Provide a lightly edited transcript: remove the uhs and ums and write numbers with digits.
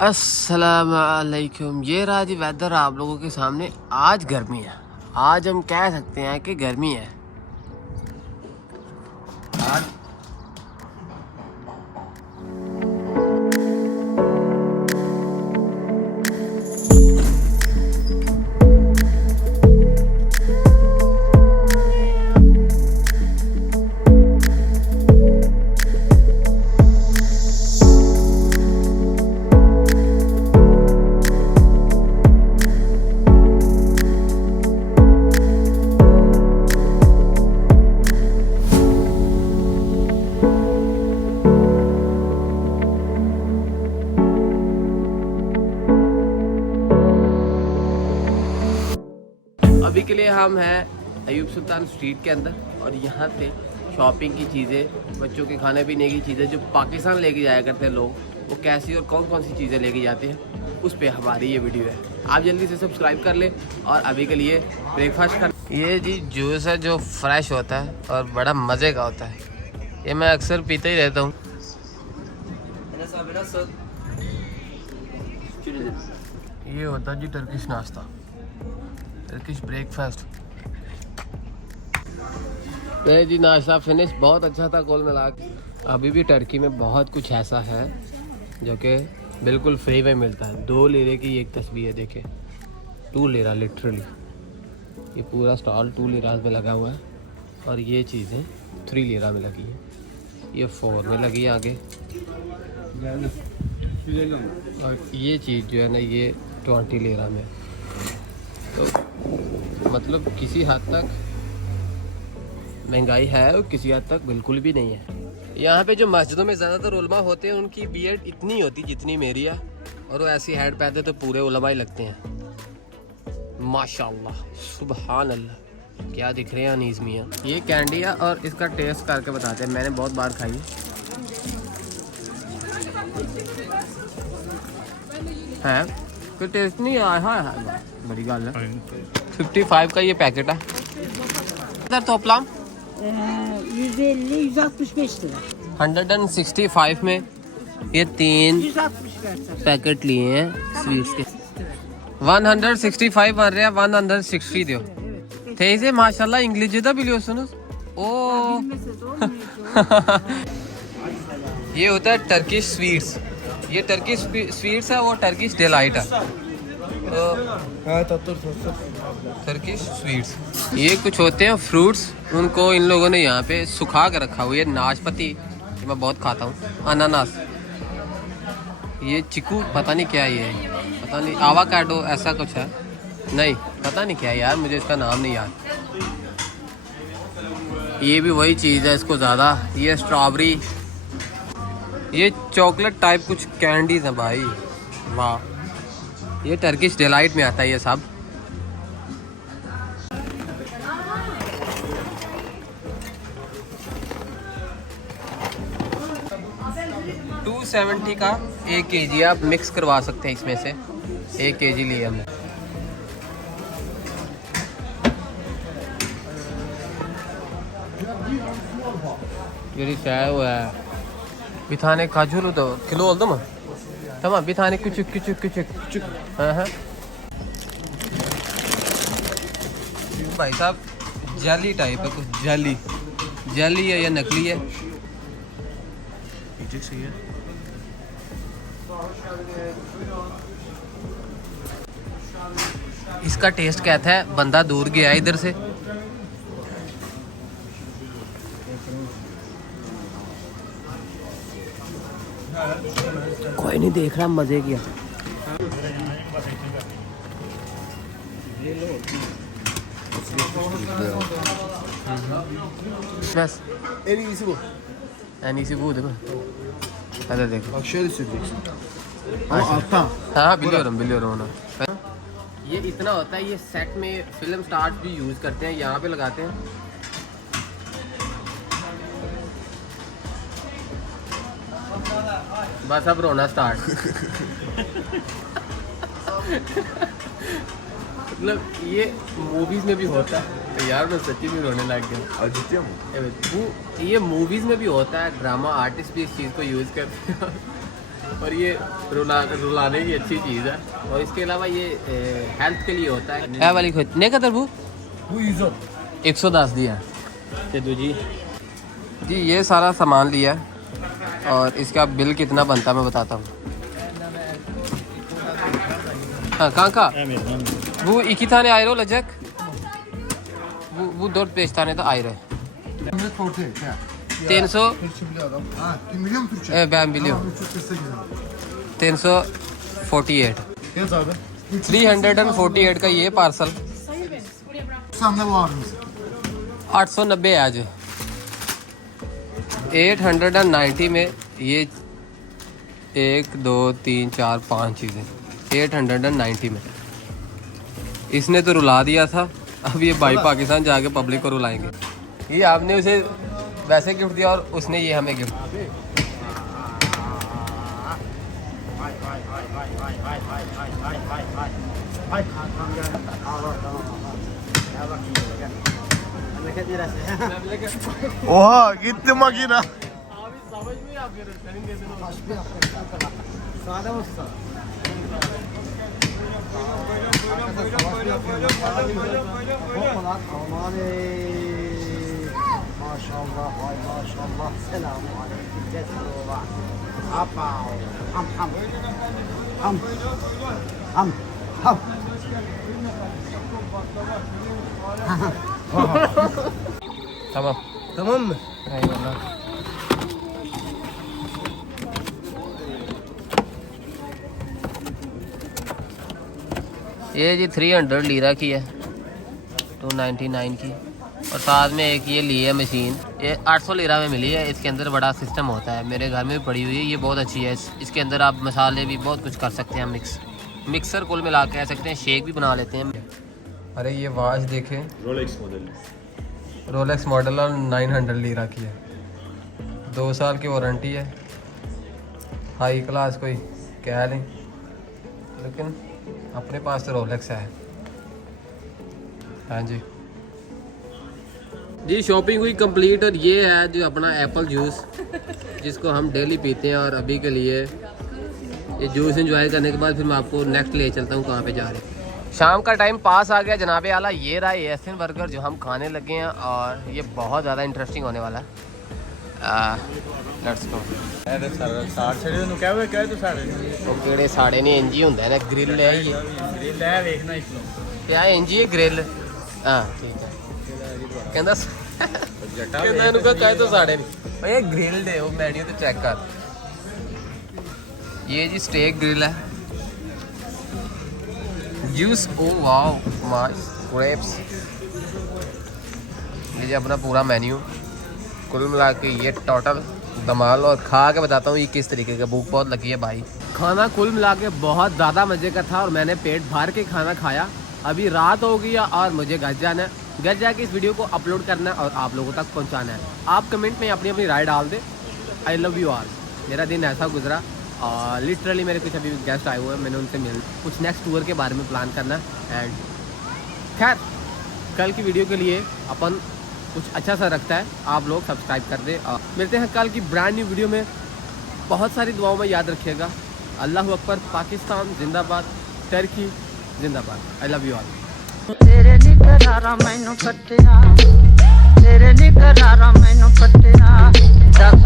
अस्सलाम वालेकुम। ये रहा जी वेदर आप लोगों के सामने। आज गर्मी है, आज हम कह सकते हैं कि गर्मी है आज। अभी के लिए हम हैं अयूब सुल्तान स्ट्रीट के अंदर और यहाँ पे शॉपिंग की चीज़ें, बच्चों के खाने पीने की चीज़ें जो पाकिस्तान लेके जाया करते हैं लोग, वो कैसी और कौन कौन सी चीज़ें लेके जाते हैं, उस पे हमारी ये वीडियो है। आप जल्दी से सब्सक्राइब कर लें और अभी के लिए ब्रेकफास्ट कर। ये जी जूस है जो फ्रेश होता है और बड़ा मज़े का होता है। ये मैं अक्सर पीते ही रहता हूँ। ये होता है जी टर्किश नाश्ता, टर्किश ब्रेकफास्ट। तो जी नाश्ता फिनिश, बहुत अच्छा था कुल मिला के। अभी भी टर्की में बहुत कुछ ऐसा है जो कि बिल्कुल फ्री में मिलता है। 2 लीरे की एक तस्वीर है, देखे 2 लीरा लिटरली। ये पूरा स्टॉल 2 लीरा में लगा हुआ है और ये चीज़ें 3 लीरा में लगी है। ये 4 में लगी है आगे, और ये चीज़ जो है ना ये 20 लीरा में। तो मतलब किसी हद तक महंगाई है और किसी हद तक बिल्कुल भी नहीं है। यहाँ पे जो मस्जिदों में ज़्यादातर उलमा होते हैं उनकी बीएड इतनी होती जितनी मेरी है, और वो ऐसी हेड पहनते तो पूरे उलमा ही लगते हैं। माशाल्लाह सुबहान अल्लाह, क्या दिख रहे हैं अनीस मियाँ। ये कैंडी है और इसका टेस्ट करके बताते हैं, मैंने बहुत बार खाई है, कोई टेस्ट नहीं आया है। बड़ी गल है। 55 का ये पैकेट है। इधर तोपलाम 150-165 lira. 165 में ये 3 160 पैकेट लिए हैं स्वीट्स के। 165 बन रहे हैं, 160 दियो थे से। माशाल्लाह इंग्लिश जिदा biliyorsunuz। ओ ये होता है टर्किश स्वीट्स। ये टर्किश स्वीट्स है, वो टर्किश डिलाइट है। तो टर्किश स्वीट्स ये कुछ होते हैं फ्रूट्स, उनको इन लोगों ने यहाँ पे सुखा कर रखा हुआ है। नाशपाती मैं बहुत खाता हूँ, अनानास, ये चिकू पता नहीं क्या ये है, पता नहीं आवाकाडो ऐसा कुछ है, नहीं पता नहीं क्या है यार, मुझे इसका नाम नहीं याद। ये भी वही चीज़ है, इसको ज़्यादा। ये स्ट्रॉबेरी, ये चॉकलेट टाइप कुछ कैंडीज हैं भाई, वाह। ये टर्किश डिलाइट में आता है ये सब। $270 का 1 kg आप मिक्स करवा सकते हैं इसमें से। 1 kg लिए हमने। मेरी चाय हुआ है bir tane kajulu da kilo oldu mu? Tamam, bir tane küçük. हाँ। भाई साहब जाली टाइप है कुछ, जाली है या नकली है? सही है। इसका टेस्ट कहता है बंदा दूर गया इधर से। कोई नहीं देख रहा, मजे किया। बस En iyisi bu. en iyisi bu değil mi? Hadi देखो। Bak şöyle süreceksin. Ama alttan. हाँ biliyorum onu। ये इतना होता है, ये सेट में फिल्म स्टार्स भी यूज़ करते हैं, यहाँ पे लगाते हैं। बस अब रोना स्टार्ट। मतलब ये मूवीज में भी होता है। तो यार मैं सच्ची में रोने लग गया। Acıtıyor mu? Evet, bu ये मूवीज में भी होता है, ड्रामा आर्टिस्ट भी इस चीज़ को यूज़ करते हैं। और ये रुलाने की अच्छी चीज़ है। और इसके अलावा ये हेल्थ के लिए होता है। क्या वाली खोज नहीं का तरबू Bu 110. 110 दिया Te doji. जी। ये सारा सामान लिया और इसका बिल कितना बनता है मैं बताता हूँ। हाँ कहाँ वो एक ही थाने आए रहो लजक वो 4 5 tane de ayrı. Millet ortaya. Ya. 300 Türkçe biliyor adam. Ha, kim biliyor mu Türkçe? ben biliyorum. Tamam, 348 Yaz abi. 348 का ये parcel. Sen de bu abimiz. 890 है आज। 890 में ये 1 2 3 4 5 चीज़ें 890 में। इसने तो रुला दिया था, अब ये भाई पाकिस्तान जाके पब्लिक को रुलाएंगे। ये आपने उसे वैसे गिफ्ट दिया और उसने ये हमें gift Oha gitti makine. Sade usta. Maşallah, vay maşallah. Selamun aleyküm. Cesur Hapa. Ham ham. Ham. Ham. Ham. Tamam. Tamam mı? Eyvallah. ये जी 300 लीरा की है, 299 की। और साथ में एक ये ली है मशीन, ये 800 लीरा में मिली है। इसके अंदर बड़ा सिस्टम होता है, मेरे घर में भी पड़ी हुई है, ये बहुत अच्छी है। इसके अंदर आप मसाले भी बहुत कुछ कर सकते हैं, मिक्सर कुल मिला के कह सकते हैं, शेक भी बना लेते हैं। अरे ये वॉच देखें, रोलेक्स मॉडल और 900 लीरा की है, 2 साल की वारंटी है। हाई क्लास कोई कह लें, लेकिन अपने पास तो रोलेक्स है। हाँ जी जी, शॉपिंग हुई कंप्लीट। और ये है जो अपना एप्पल जूस, जिसको हम डेली पीते हैं। और अभी के लिए ये जूस एंजॉय करने के बाद फिर मैं आपको नेक्स्ट ले चलता हूँ कहाँ पे जा रहे हैं। शाम का टाइम पास आ गया जनाबे आला। ये रहा एसन बर्गर जो हम खाने लगे हैं, और ये बहुत ज़्यादा इंटरेस्टिंग होने वाला है। Let's go. केड़े साड़े ने इंजी होंगे ना, ग्रिल है ये, क्या इंजी है ग्रिल। हाँ ठीक है, कहना तो साड़े नहीं भाई, ये ग्रिल्ड है। वो मेन्यू तो चेक कर, ये जी स्टेक ग्रिल है। जूस, ओ वाओ माइस ग्रेप्स। ये जी अपना पूरा मेन्यू कुल मिला के ये टोटल धमाल। और खा के बताता हूँ ये किस तरीके का, भूख बहुत लगी है भाई। खाना कुल मिला के बहुत ज़्यादा मज़े का था और मैंने पेट भर के खाना खाया। अभी रात हो गई है और मुझे घर जाना है। घर जाके इस वीडियो को अपलोड करना है और आप लोगों तक पहुंचाना है। आप कमेंट में अपनी अपनी राय डाल दें। I love you all. मेरा दिन ऐसा गुजरा और लिटरली मेरे कुछ अभी गेस्ट आए हुए हैं, मैंने उनसे कुछ नेक्स्ट टूर के बारे में प्लान करना है। एंड खैर कल की वीडियो के लिए अपन कुछ अच्छा सा रखता है, आप लोग सब्सक्राइब कर दें। मिलते हैं कल की ब्रांड न्यू वीडियो में। बहुत सारी दुआओं में याद रखिएगा। अल्लाह अकबर, पाकिस्तान जिंदाबाद, टर्की जिंदाबाद। I love you all. तेरे निकरारा मैनू पट्टिया, तेरे निकरारा मैनू पट्टिया, दस